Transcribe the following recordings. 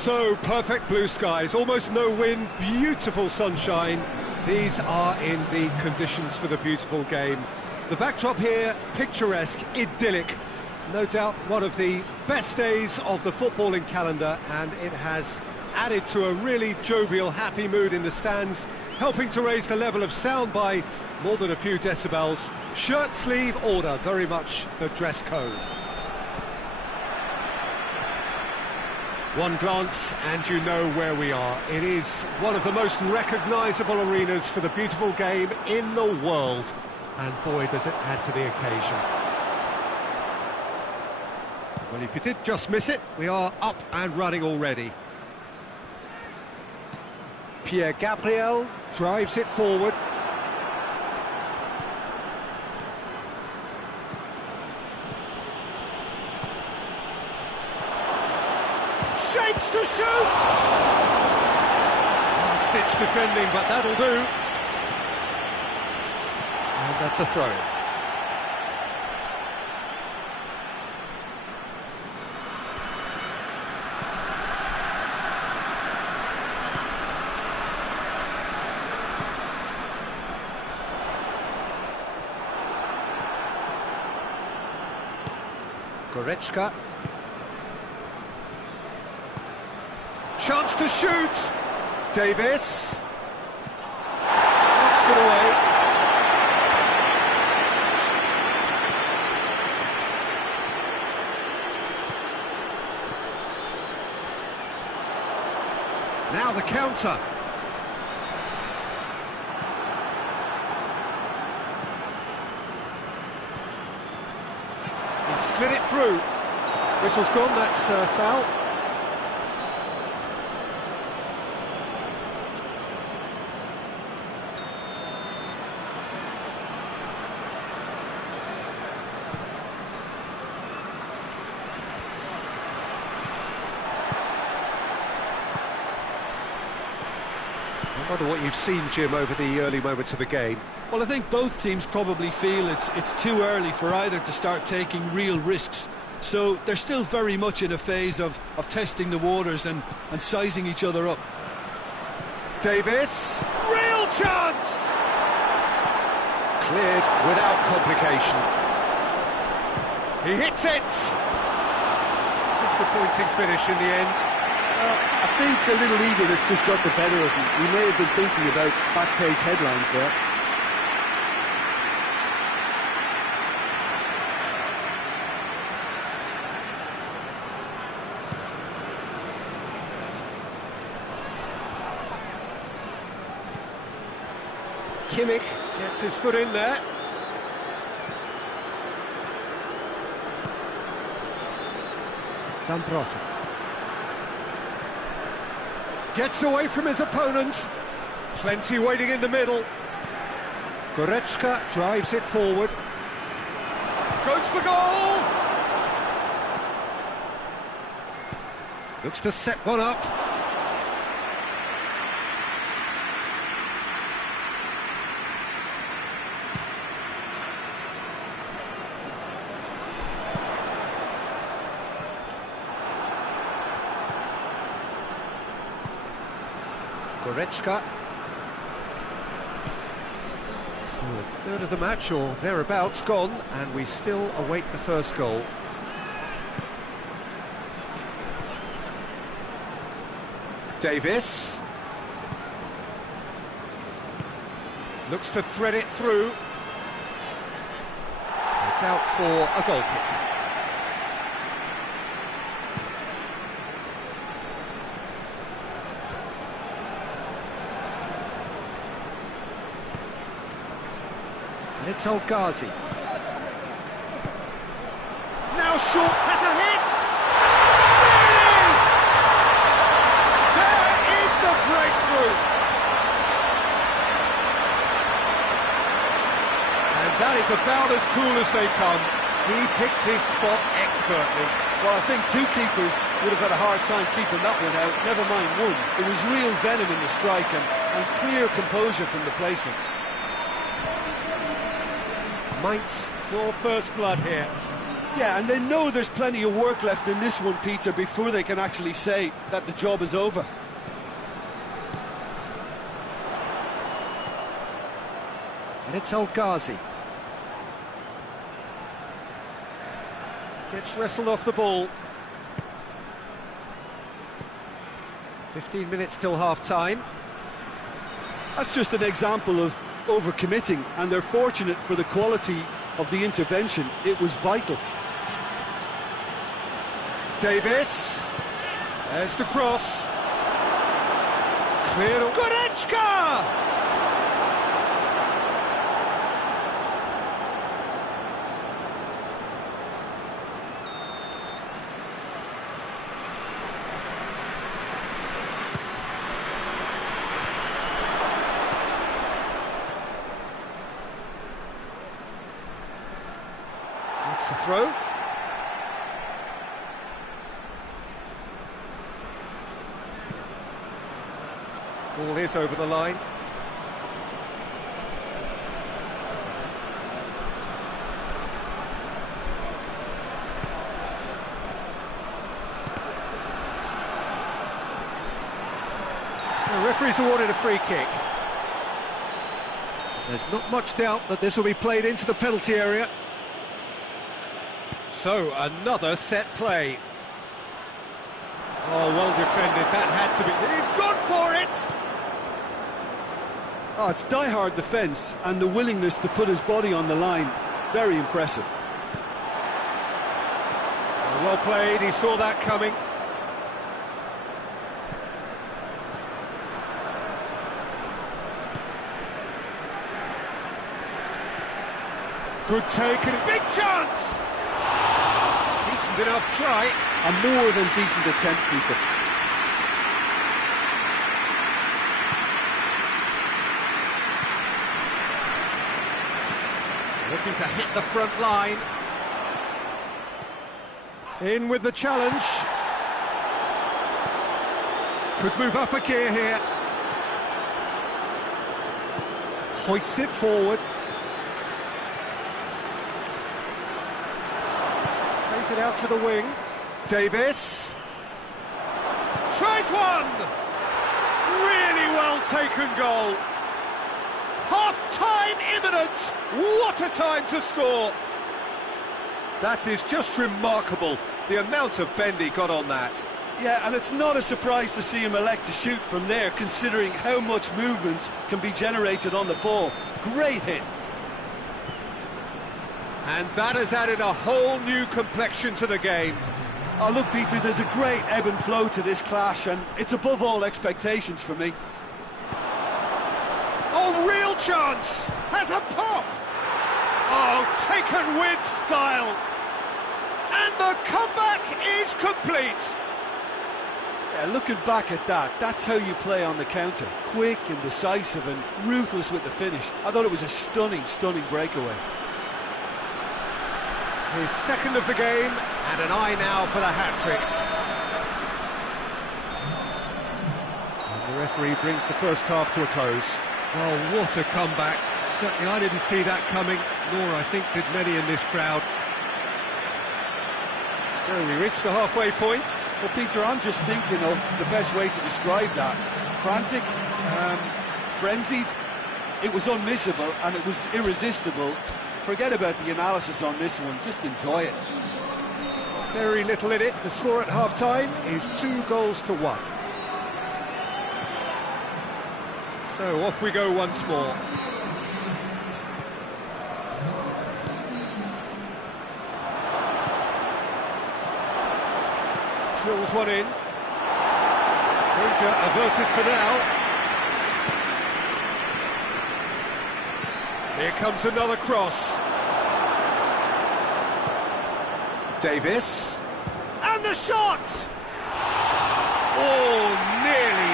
So, perfect blue skies, almost no wind, beautiful sunshine. These are indeed conditions for the beautiful game. The backdrop here, picturesque, idyllic. No doubt one of the best days of the footballing calendar, and it has added to a really jovial, happy mood in the stands, helping to raise the level of sound by more than a few decibels. Shirt sleeve order, very much the dress code. One glance and you know where we are. It is one of the most recognisable arenas for the beautiful game in the world. And boy, does it add to the occasion. Well, if you did just miss it, we are up and running already. Pierre Gabriel drives it forward. Shapes to shoot! Last-ditch defending, but that'll do. And that's a throw. Goretzka. Chance to shoot! Davis. Knocks it away. Now the counter. He slid it through. Whistle's gone, that's foul. I wonder what you've seen, Jim, over the early moments of the game. Well, I think both teams probably feel it's too early for either to start taking real risks. So they're still very much in a phase of testing the waters and sizing each other up. Davis, real chance! Cleared without complication. He hits it! Disappointing finish in the end. I think the little eagerness just got the better of him. He may have been thinking about back-page headlines there. Kimmich gets his foot in there. Zambrotta. Gets away from his opponent. Plenty waiting in the middle. Goretzka drives it forward. Goes for goal! Looks to set one up. Goretzka. So a third of the match, or thereabouts, gone, and we still await the first goal. Davis. Looks to thread it through. It's out for a goal kick. It's El Ghazi. Now short, has a hit! There it is! There is the breakthrough! And that is about as cool as they come. He picked his spot expertly. Well, I think two keepers would have had a hard time keeping that one out, never mind one. It was real venom in the strike and clear composure from the placement. Mainz saw first blood here. Yeah, and they know there's plenty of work left in this one, Peter, before they can actually say that the job is over. And it's El Ghazi. Gets wrestled off the ball. 15 minutes till half-time. That's just an example of overcommitting, and they're fortunate for the quality of the intervention. It was vital. Davis. There's the cross. Cleared. Goretzka! That's the throw. Ball is over the line. The referee's awarded a free kick. There's not much doubt that this will be played into the penalty area. So, another set play. Oh, well defended, that had to be... He's gone for it! Oh, it's die-hard defence, and the willingness to put his body on the line. Very impressive. Well played, he saw that coming. Good take and a big chance! Decent enough try. A more than decent attempt, Peter. Looking to hit the front line. In with the challenge. Could move up a gear here. Hoists it forward. Plays it out to the wing. Davis. Tries one! Really well taken goal. Half-time imminent! What a time to score! That is just remarkable, the amount of bend he got on that. Yeah, and it's not a surprise to see him elect to shoot from there, considering how much movement can be generated on the ball. Great hit. And that has added a whole new complexion to the game. Oh, look, Peter, there's a great ebb and flow to this clash, and it's above all expectations for me. Oh, real chance! Has a pop! Oh, taken with style! And the comeback is complete! Yeah, looking back at that, that's how you play on the counter. Quick and decisive and ruthless with the finish. I thought it was a stunning, stunning breakaway. His second of the game, and an eye now for the hat-trick. And the referee brings the first half to a close. Oh, what a comeback. Certainly I didn't see that coming, nor I think did many in this crowd. So we reach the halfway point. Well, Peter, I'm just thinking of the best way to describe that. Frantic, frenzied. It was unmissable and it was irresistible. Forget about the analysis on this one, just enjoy it. Very little in it. The score at half-time is 2-1. So off we go once more. Drills one in. Danger averted for now. Here comes another cross. Davis. And the shot! Oh, nearly.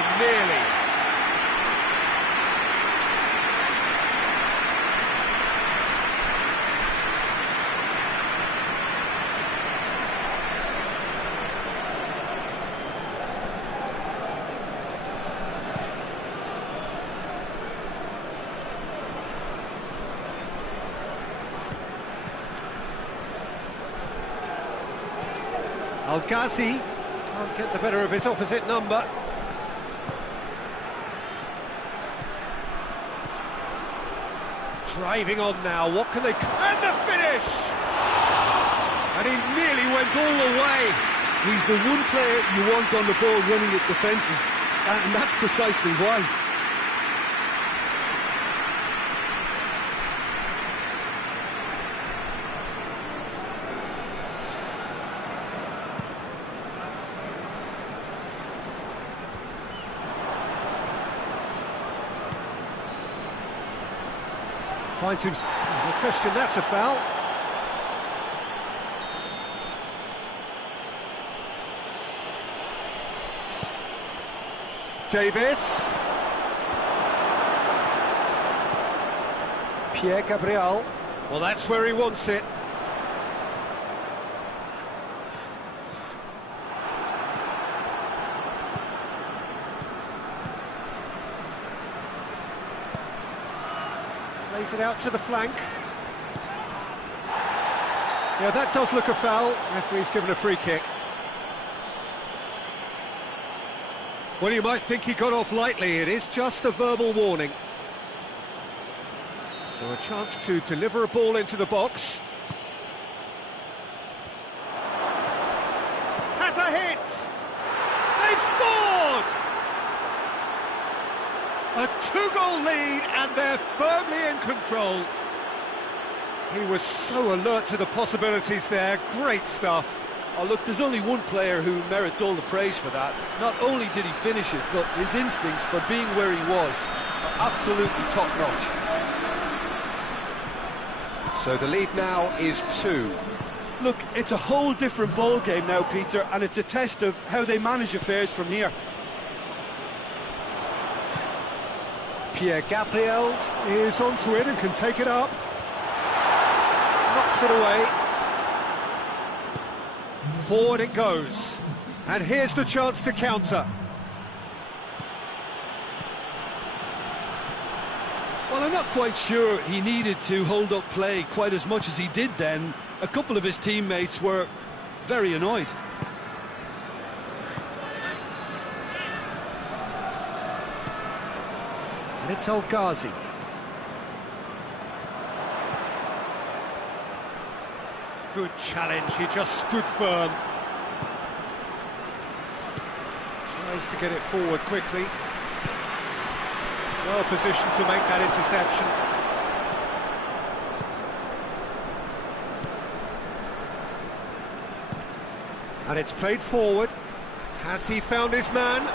Al-Ghazi can't get the better of his opposite number. Driving on now, what can they... And the finish! And he nearly went all the way. He's the one player you want on the ball running at defences, and that's precisely why. Finds him... No question, that's a foul. Davis. Pierre Gabriel. Well, that's where he wants it. Plays it out to the flank. Yeah, that does look a foul. Referee's given a free kick. Well, you might think he got off lightly. It is just a verbal warning. So a chance to deliver a ball into the box. Has a hit! They've scored! A two-goal lead, and they're firmly in control. He was so alert to the possibilities there. Great stuff. Oh, look, there's only one player who merits all the praise for that. Not only did he finish it, but his instincts for being where he was are absolutely top-notch. So the lead now is 2. Look, it's a whole different ball game now, Peter, and it's a test of how they manage affairs from here. Pierre Gabriel is onto it and can take it up. Knocks it away. Forward it goes, and here's the chance to counter. Well, I'm not quite sure he needed to hold up play quite as much as he did then. A couple of his teammates were very annoyed. And it's Al-Ghazi. Good challenge, he just stood firm. Tries to get it forward quickly. Well positioned to make that interception. And it's played forward. Has he found his man?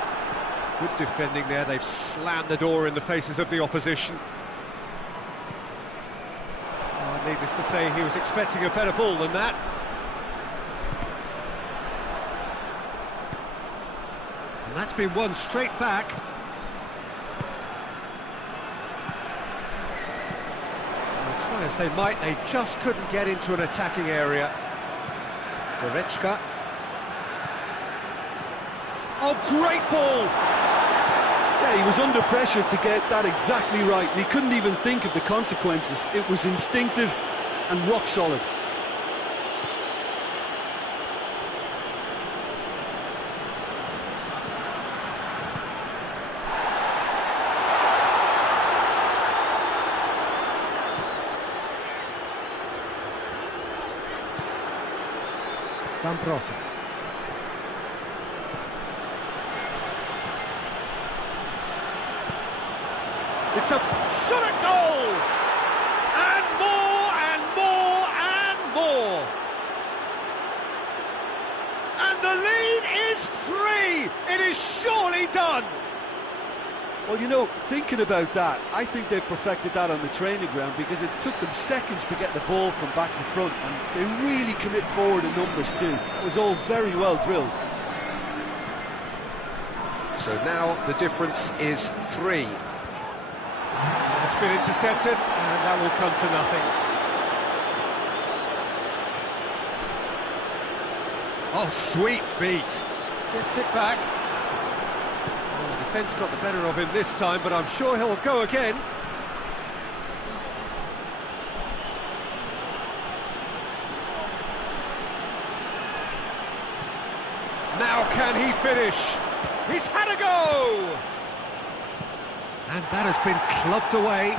Good defending there, they've slammed the door in the faces of the opposition. Needless to say, he was expecting a better ball than that. And that's been won straight back. Well, try as they might, they just couldn't get into an attacking area. Goretzka. Oh, great ball! Yeah, he was under pressure to get that exactly right, and he couldn't even think of the consequences. It was instinctive and rock solid. Van Brosse. It's a shot at goal! And more, and more, and more! And the lead is 3! It is surely done! Well, you know, thinking about that, I think they perfected that on the training ground because it took them seconds to get the ball from back to front, and they really commit forward in numbers too. It was all very well drilled. So now the difference is 3. It's been intercepted, and that will come to nothing. Oh, sweet feet. Gets it back. Well, the defence got the better of him this time, but I'm sure he'll go again. Now can he finish? He's had a go! And that has been clubbed away.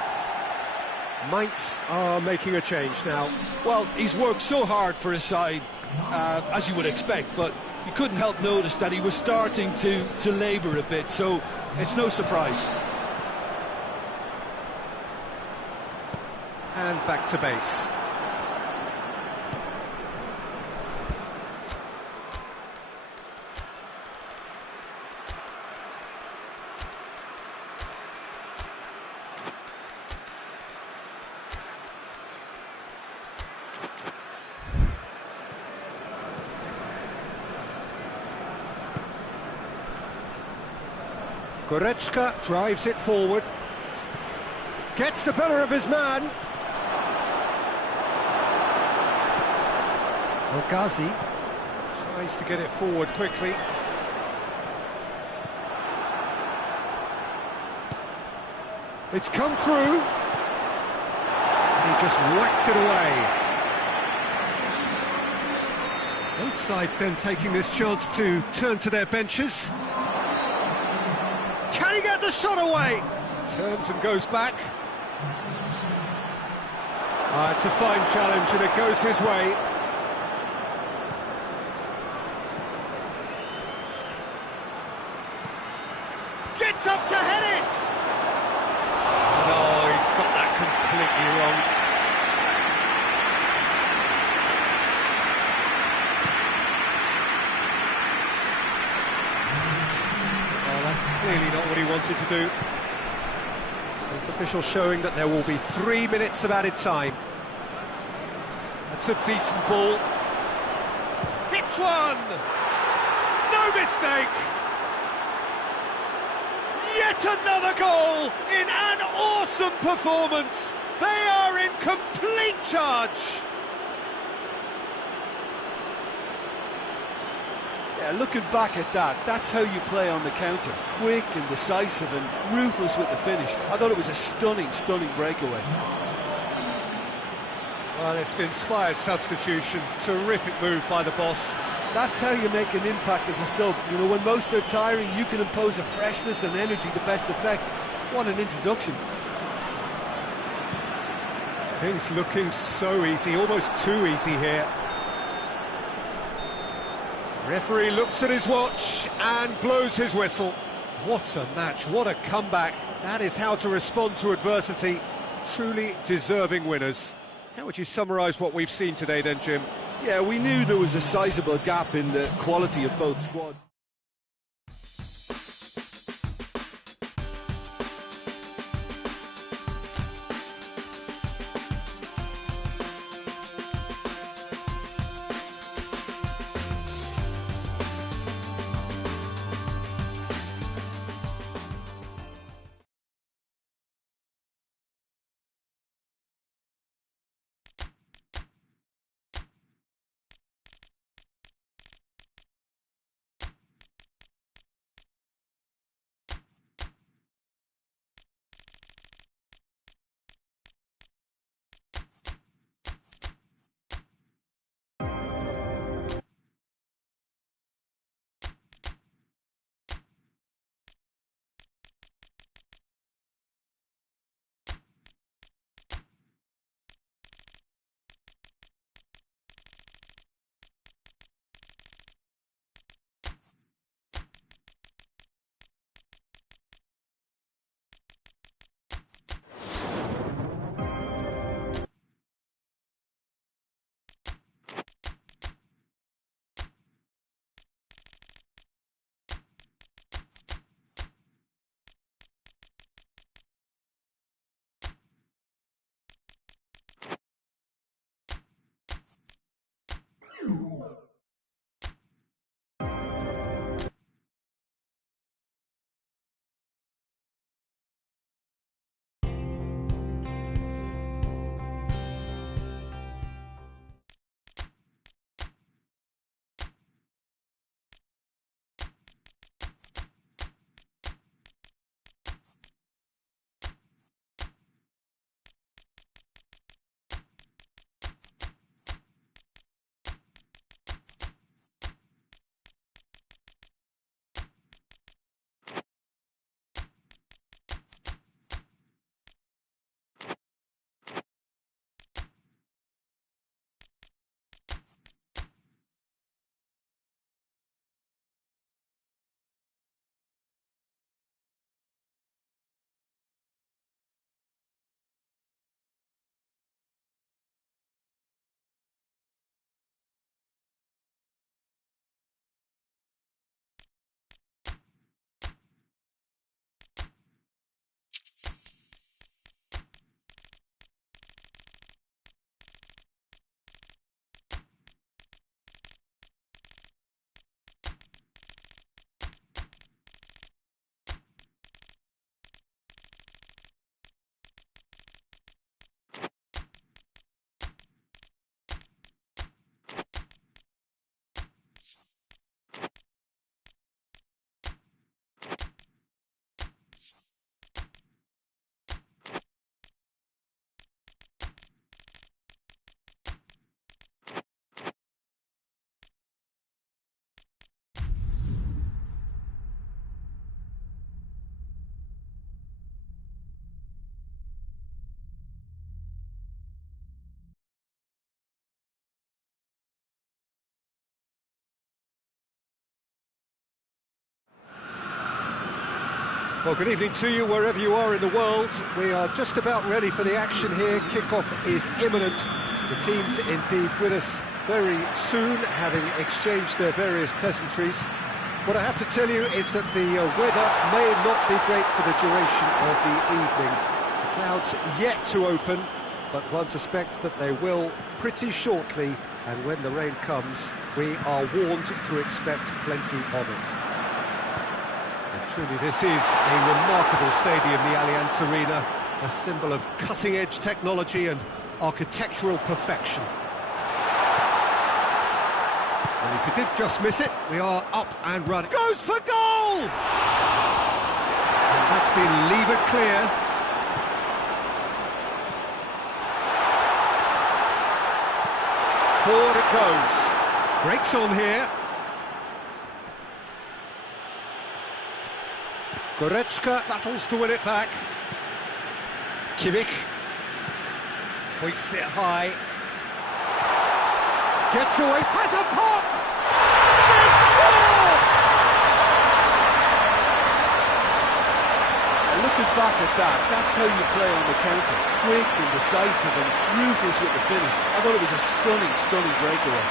Mainz are making a change now. Well, he's worked so hard for his side, as you would expect, but you couldn't help notice that he was starting to labour a bit, so it's no surprise. And back to base. Goretzka drives it forward. Gets the better of his man. El-Ghazi tries to get it forward quickly. It's come through. And he just whacks it away. Both sides then taking this chance to turn to their benches. Can he get the shot away? Turns and goes back. It's a fine challenge and it goes his way. Gets up to head it! No, he's got that completely wrong. Oh, that's clearly not what he wanted to do. Both officials showing that there will be 3 minutes of added time. That's a decent ball. Hits one! No mistake! Yet another goal in an awesome performance. They are in complete charge. Yeah, looking back at that, that's how you play on the counter. Quick and decisive and ruthless with the finish. I thought it was a stunning, stunning breakaway. Well, it's an inspired substitution. Terrific move by the boss. That's how you make an impact as a sub. You know, when most are tiring, you can impose a freshness and energy to best effect. What an introduction. Things looking so easy, almost too easy here. Referee looks at his watch and blows his whistle. What a match, what a comeback. That is how to respond to adversity. Truly deserving winners. How would you summarise what we've seen today then, Jim? Yeah, we knew there was a sizable gap in the quality of both squads. Well, good evening to you wherever you are in the world. We are just about ready for the action here. Kickoff is imminent. The team's indeed with us very soon, having exchanged their various pleasantries. What I have to tell you is that the weather may not be great for the duration of the evening. The clouds yet to open, but one suspects that they will pretty shortly, and when the rain comes, we are warned to expect plenty of it. Truly, this is a remarkable stadium, the Allianz Arena, a symbol of cutting-edge technology and architectural perfection. And if you did just miss it, we are up and running. Goes for goal! And that's been levered clear. Forward it goes. Breaks on here. Goretzka battles to win it back. Kimmich hoists it high. Gets away, has a pop! They score! And looking back at that, that's how you play on the counter. Quick and decisive and ruthless with the finish. I thought it was a stunning, stunning breakaway.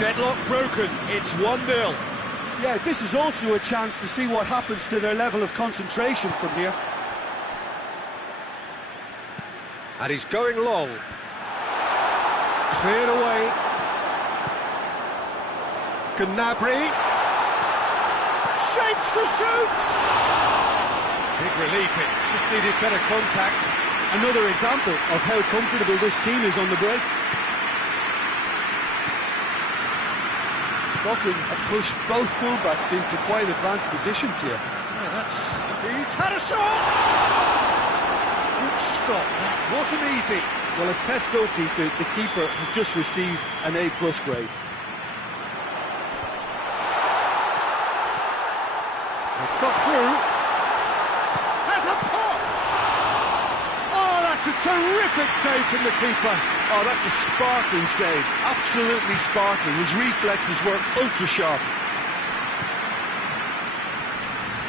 Deadlock broken, it's 1-0. Yeah, this is also a chance to see what happens to their level of concentration from here. And he's going long. Cleared away. Gnabry. Shapes to shoot! Big relief, it just needed better contact. Another example of how comfortable this team is on the break. Scotland have pushed both fullbacks into quite advanced positions here. Yeah, he's had a shot! Good stop, that wasn't easy. Well, as Tesco, Peter, the keeper has just received an A+ grade. It's got through. Has a pop! Oh, that's a terrific save from the keeper. Oh, that's a sparkling save. Absolutely sparkling. His reflexes were ultra-sharp.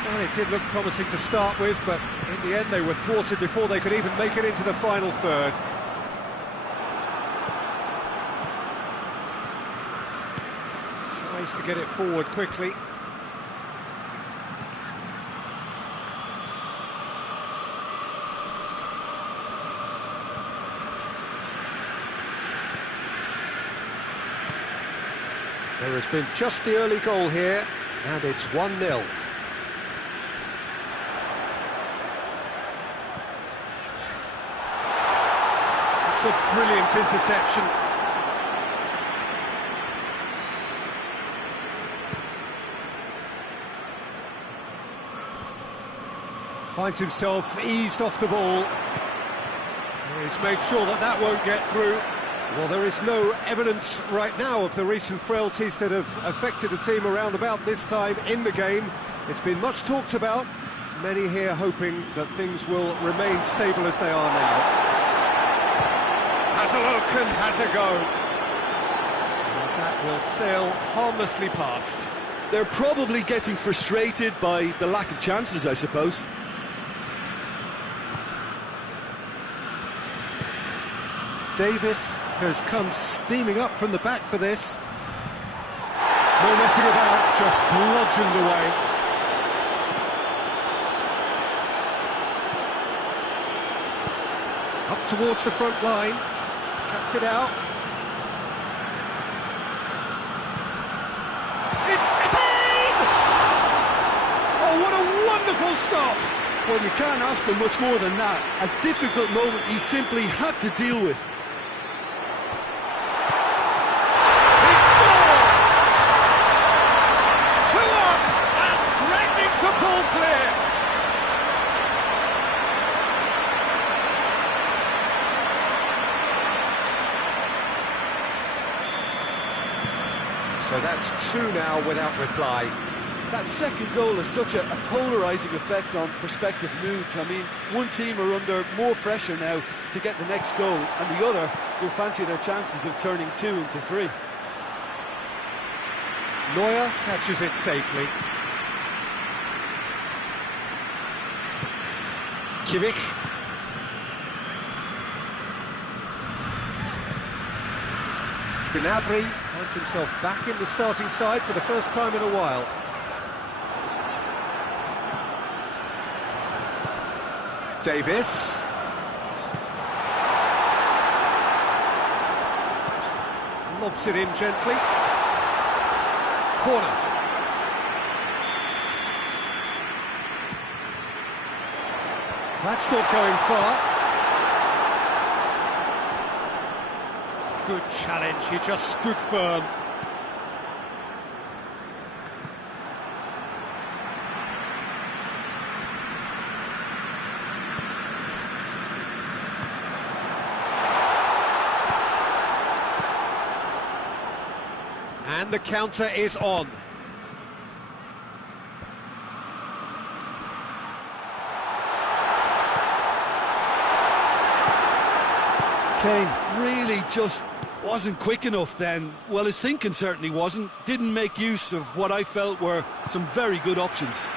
Well, it did look promising to start with, but in the end they were thwarted before they could even make it into the final third. Tries to get it forward quickly. There has been just the early goal here, and it's 1-0. It's a brilliant interception. Finds himself eased off the ball. He's made sure that that won't get through. Well, there is no evidence right now of the recent frailties that have affected the team around about this time in the game. It's been much talked about. Many here hoping that things will remain stable as they are now. Has a look and has a go. And that will sail harmlessly past. They're probably getting frustrated by the lack of chances, I suppose. Davis has come steaming up from the back for this. No messing about, just bludgeoned away. Up towards the front line, cuts it out. It's Kane! Oh, what a wonderful stop! Well, you can't ask for much more than that. A difficult moment he simply had to deal with. So that's two now without reply. That second goal has such a polarising effect on prospective moods. I mean, one team are under more pressure now to get the next goal, and the other will fancy their chances of turning 2 into 3. Neuer catches it safely. Kimmich. Gnabry finds himself back in the starting side for the first time in a while. Davis. Lobs it in gently. Corner. That's not going far. Good challenge, he just stood firm. And the counter is on. Kane really just wasn't quick enough then. Well, his thinking certainly wasn't. Didn't make use of what I felt were some very good options.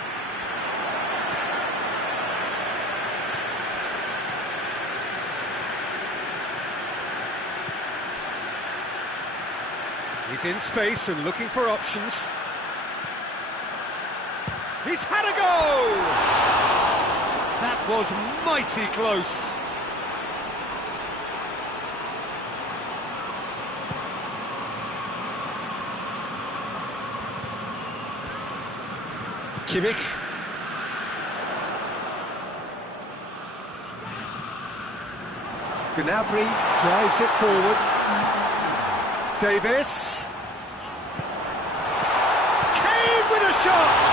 He's in space and looking for options. He's had a go! That was mighty close. Kimmich. Gnabry drives it forward. Davis. Kane with a shot!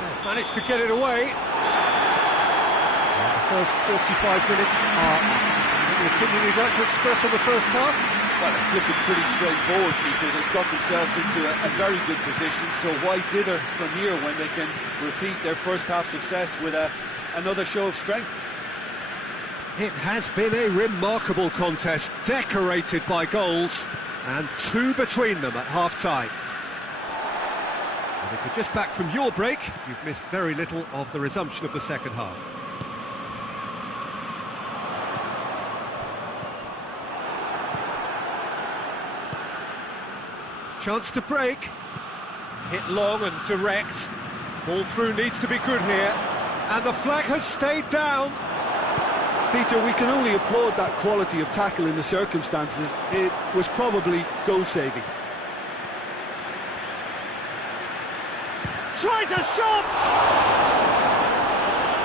They've managed to get it away. And the first 45 minutes are... Any opinion you'd like to express on the first half? Well, it's looking pretty straightforward, Peter. They've got themselves into a very good position, so why dither from here when they can repeat their first half success with another show of strength? It has been a remarkable contest, decorated by goals, and two between them at half-time. And if you're just back from your break, you've missed very little of the resumption of the second half. Chance to break. Hit long and direct. Ball through needs to be good here. And the flag has stayed down. Peter, we can only applaud that quality of tackle in the circumstances. It was probably goal-saving. Tries a shot!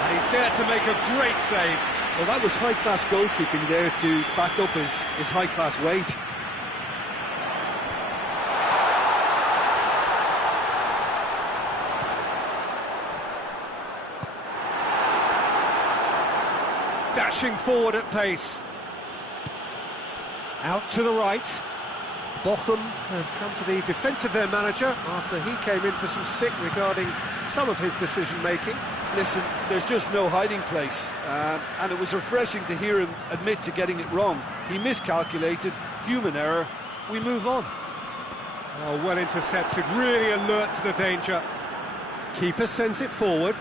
And he's there to make a great save. Well, that was high-class goalkeeping there to back up his high-class wage. Dashing forward at pace. Out to the right. Bochum have come to the defence of their manager after he came in for some stick regarding some of his decision-making. Listen, there's just no hiding place, and it was refreshing to hear him admit to getting it wrong. He miscalculated, human error, we move on. Oh, well intercepted, really alert to the danger. Keeper sends it forward.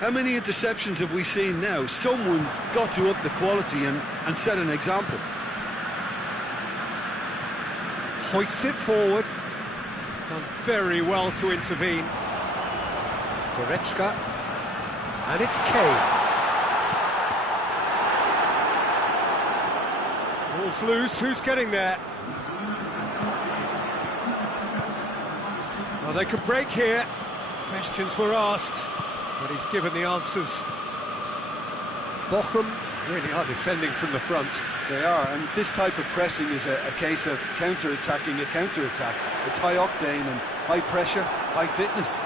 How many interceptions have we seen now? Someone's got to up the quality and set an example. Hoists it forward. Done very well to intervene. Goretzka. And it's Kane. Ball's loose, who's getting there? Well, they could break here. Questions were asked, but he's given the answers. Bochum really are defending from the front. They are, and this type of pressing is a case of counter-attacking a counter-attack. It's high octane and high pressure, high fitness.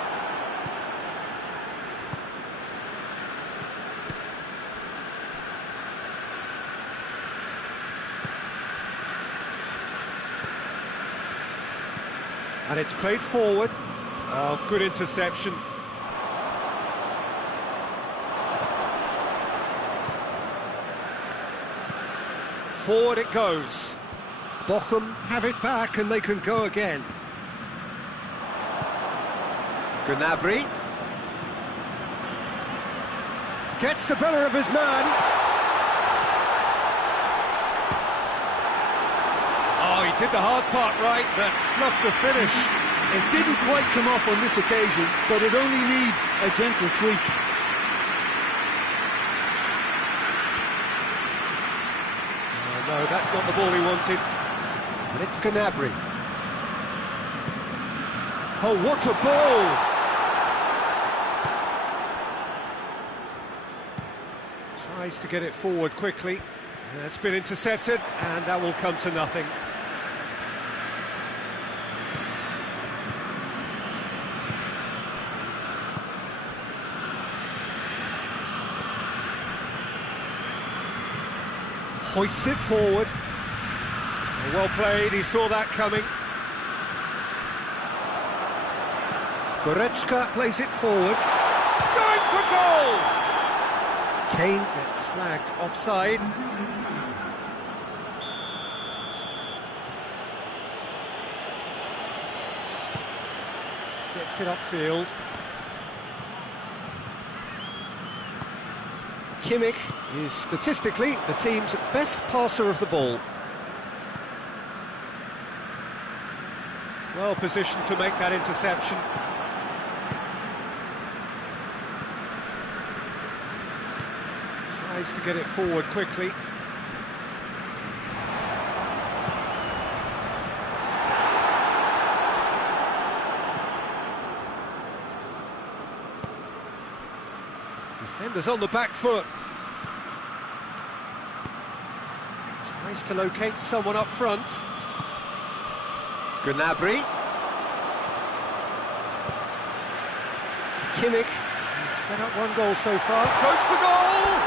And it's played forward. Oh, good interception. Forward it goes. Bochum have it back and they can go again. Gnabry gets the better of his man. Oh, he did the hard part right, but fluffed the finish. It didn't quite come off on this occasion, but it only needs a gentle tweak. Oh, no, that's not the ball he wanted. And it's Gnabry. Oh, what a ball! Tries to get it forward quickly. It's been intercepted, and that will come to nothing. Hoists it forward. Well played, he saw that coming. Goretzka plays it forward. Going for goal! Kane gets flagged offside. Gets it upfield. Kimmich is statistically the team's best passer of the ball. Well positioned to make that interception. Tries to get it forward quickly. Defenders on the back foot. Tries to locate someone up front. Gnabry. Kimmich. He's set up one goal so far. Goes for goal!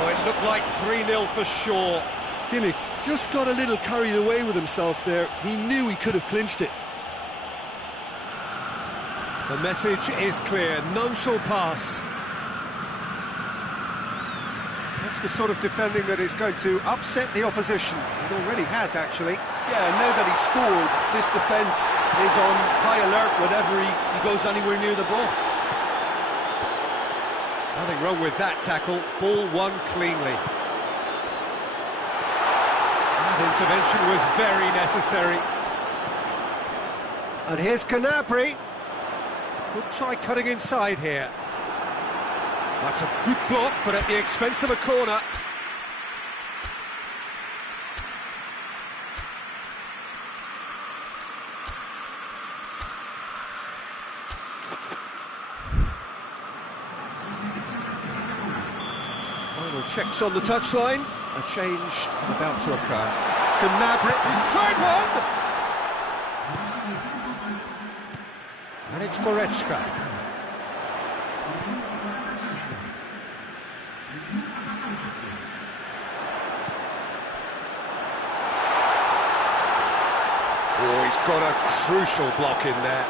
Oh, it looked like 3-0 for sure. Kimmich just got a little carried away with himself there. He knew he could have clinched it. The message is clear, none shall pass. That's the sort of defending that is going to upset the opposition. It already has, actually. Yeah, now that he's scored, this defence is on high alert whenever he goes anywhere near the ball. Nothing wrong with that tackle, ball won cleanly. That intervention was very necessary. And here's Gnabry. Could try cutting inside here. That's a good block, but at the expense of a corner. Final checks on the touchline. A change about to occur. Gnabry, he's tried one! And it's Goretzka. Oh, he's got a crucial block in there.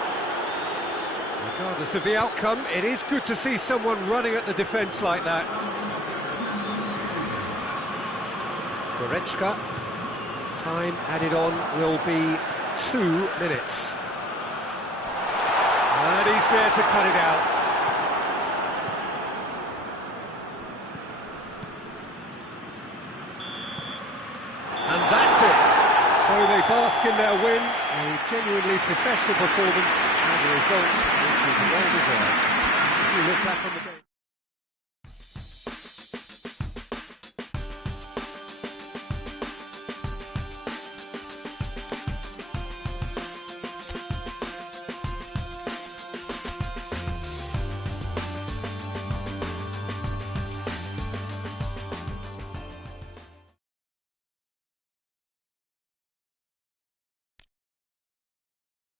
Regardless of the outcome, it is good to see someone running at the defence like that. Goretzka. Time added on will be 2 minutes. And he's there to cut it out. And that's it. So they bask in their win, a genuinely professional performance, and a result which is well deserved. You look back on the game.